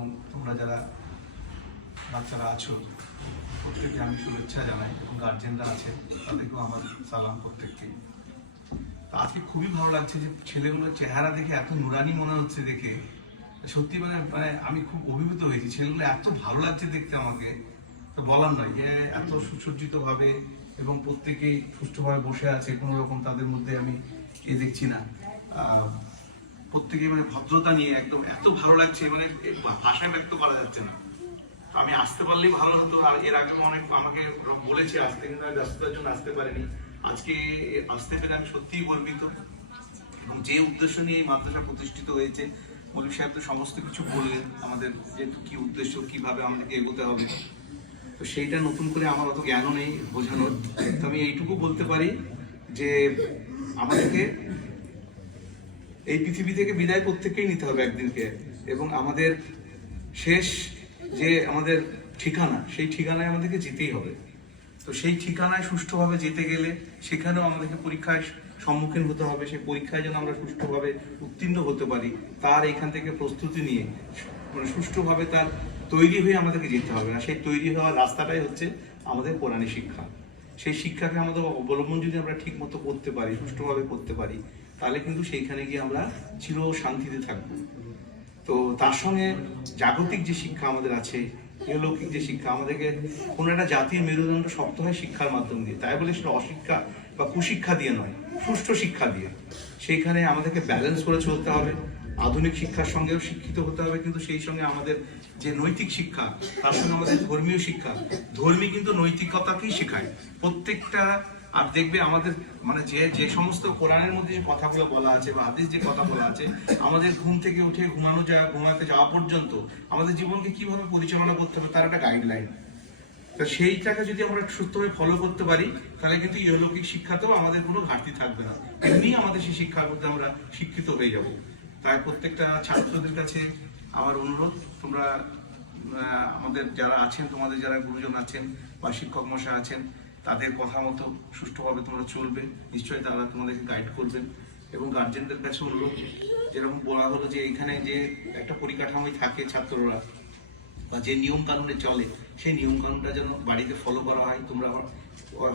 এবং তোমরা যারা বাচ্চারা আছো প্রত্যেকে আমি শুভেচ্ছা জানাই, এবং গার্জেনরা আছে তাদেরকেও আমার সালাম প্রত্যেককে। আজকে খুবই ভালো লাগছে যে ছেলেগুলোর চেহারা দেখে এত নুরানি মনে হচ্ছে দেখে, সত্যি মানে আমি খুব অভিভূত হয়েছি। ছেলেগুলো এত ভালো লাগছে দেখতে আমাকে, তো বলার নয় যে এত সুসজ্জিত ভাবে এবং প্রত্যেকেই সুষ্ঠুভাবে বসে আছে, কোনো রকম তাদের মধ্যে আমি দেখছি না। প্রত্যেকে মানে ভদ্রতা নিয়ে একদম এত ভালো লাগছে, মানে ভাষায় ব্যক্ত করা যাচ্ছে না। আমি আসতে পারলেই ভালো হতো। আর এর আগে অনেক আমাকে বলেছে আসতে, কিন্তু আমি ব্যস্ততার জন্য আসতে পারিনি। আজকে আসতে পেরে আমি সত্যিই গর্বিত। এবং যে উদ্দেশ্য নিয়ে এই মাদ্রাসা প্রতিষ্ঠিত হয়েছে, মৌলভী সাহেব তো সমস্ত কিছু বললেন আমাদের, যে কি উদ্দেশ্য, কিভাবে আমাদেরকে এগোতে হবে। তো সেইটা নতুন করে আমার অত জ্ঞানও নেই বোঝানোর। তো আমি এইটুকু বলতে পারি যে আমাদেরকে এই পৃথিবী থেকে বিদায় প্রত্যেককেই নিতে হবে একদিনকে, এবং আমাদের শেষ যে আমাদের ঠিকানা, সেই ঠিকানায় আমাদেরকে যেতেই হবে। তো সেই ঠিকানায় সুষ্ঠুভাবে যেতে গেলে সেখানেও আমাদেরকে পরীক্ষায় সম্মুখীন হতে হবে। সেই পরীক্ষায় যেন আমরা সুষ্ঠুভাবে উত্তীর্ণ হতে পারি, তার এখান থেকে প্রস্তুতি নিয়ে মানে সুষ্ঠুভাবে তার তৈরি হয়ে আমাদেরকে যেতে হবে। না, সেই তৈরি হওয়ার রাস্তাটাই হচ্ছে আমাদের কোরআনী শিক্ষা। সেই শিক্ষাকে আমাদের অবলম্বন যদি আমরা ঠিক মতো করতে পারি, সুষ্ঠুভাবে করতে পারি, তাহলে কিন্তু সেইখানে গিয়ে আমরা চির শান্তিতে থাকবো। তো তার সঙ্গে জাগতিক যে শিক্ষা আমাদের আছে, ইহলৌকিক যে শিক্ষা, আমাদেরকে কোনো একটা জাতির মেরুদণ্ড শক্ত হয় শিক্ষার মাধ্যম দিয়ে। তাই বলে সেটা অশিক্ষা বা কুশিক্ষা দিয়ে নয়, সুষ্ঠু শিক্ষা দিয়ে। সেইখানে আমাদেরকে ব্যালেন্স করে চলতে হবে। আধুনিক শিক্ষার সঙ্গেও শিক্ষিত হতে হবে, কিন্তু সেই সঙ্গে আমাদের যে নৈতিক শিক্ষা, তার সঙ্গে আমাদের ধর্মীয় শিক্ষা। ধর্মী কিন্তু নৈতিকতাকেই শেখায় প্রত্যেকটা। আর দেখবে আমাদের মানে যে সমস্ত কোরআনের মধ্যে যে কথাগুলো বলা আছে বা হাদিস যে কথা বলা আছে, আমাদের ঘুম থেকে উঠে ঘুমাতে যাওয়া পর্যন্ত আমাদের জীবনকে কিভাবে পরিচালনা করতে হবে তার একটা গাইডলাইন। তা সেইটাকে যদি আমরা সুস্থভাবে ফলো করতে পারি, তাহলে কিন্তু ইহলৌকিক শিক্ষাতেও আমাদের কোনো ঘাটতি থাকবে না। এমনি আমাদের সেই শিক্ষার মধ্যে আমরা শিক্ষিত হয়ে যাব। তাই প্রত্যেকটা ছাত্রদের কাছে আমার অনুরোধ, তোমরা আমাদের যারা আছেন, তোমাদের যারা গুরুজন আছেন বা শিক্ষক মশাই আছেন, তাদের কথা মতো সুষ্ঠুভাবে তোমরা চলবে। নিশ্চয়ই তারা তোমাদেরকে গাইড করবেন। এবং গার্জেনদের কাছে অনুরোধ, যেরকম বলা হলো যে এখানে যে একটা পরিকাঠামোই থাকে ছাত্ররা বা যে নিয়ম কানুনে চলে, সেই নিয়ম কানুনটা যেন বাড়িতে ফলো করা হয়। তোমরা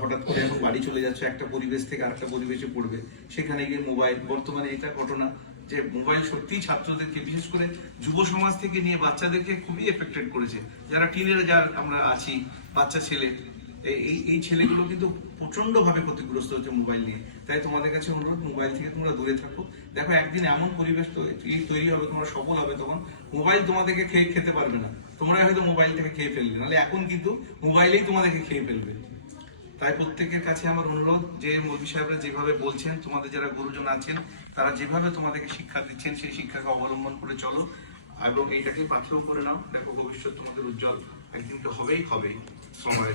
হঠাৎ করে এখন বাড়ি চলে যাচ্ছ, একটা পরিবেশ থেকে আরেকটা পরিবেশে পড়বে, সেখানে গিয়ে মোবাইল, বর্তমানে এটা ঘটনা যে মোবাইল সত্যিই ছাত্রদেরকে, বিশেষ করে যুব সমাজ থেকে নিয়ে বাচ্চাদেরকে খুবই এফেক্টেড করেছে। যারা টিনেজার আমরা আছি, বাচ্চা ছেলে, এই ছেলেগুলো কিন্তু প্রচন্ডভাবে ক্ষতিগ্রস্ত হচ্ছে মোবাইল নিয়ে। তাই তোমাদের কাছে অনুরোধ, মোবাইল থেকে তোমরা দূরে থাকো। দেখো একদিন এমন পরিবেশ তৈরি হবে, তোমরা সফল হবে, তখন মোবাইল তোমাদেরকে খেতে পারবে না। তোমরা হয়তো মোবাইল থেকে খেয়ে ফেলবে, নাহলে এখন কিন্তু মোবাইলেই তোমাদেরকে খেয়ে ফেলবে। তাই প্রত্যেকের কাছে আমার অনুরোধ যে মৌলভী সাহেবরা যেভাবে বলছেন, তোমাদের যারা গুরুজন আছেন তারা যেভাবে তোমাদেরকে শিক্ষা দিচ্ছেন, সেই শিক্ষাকে অবলম্বন করে চলো এবং এইটাকে পাথেয় করে নাও। দেখো ভবিষ্যৎ তোমাদের উজ্জ্বল একদিন তো হবেই। সময়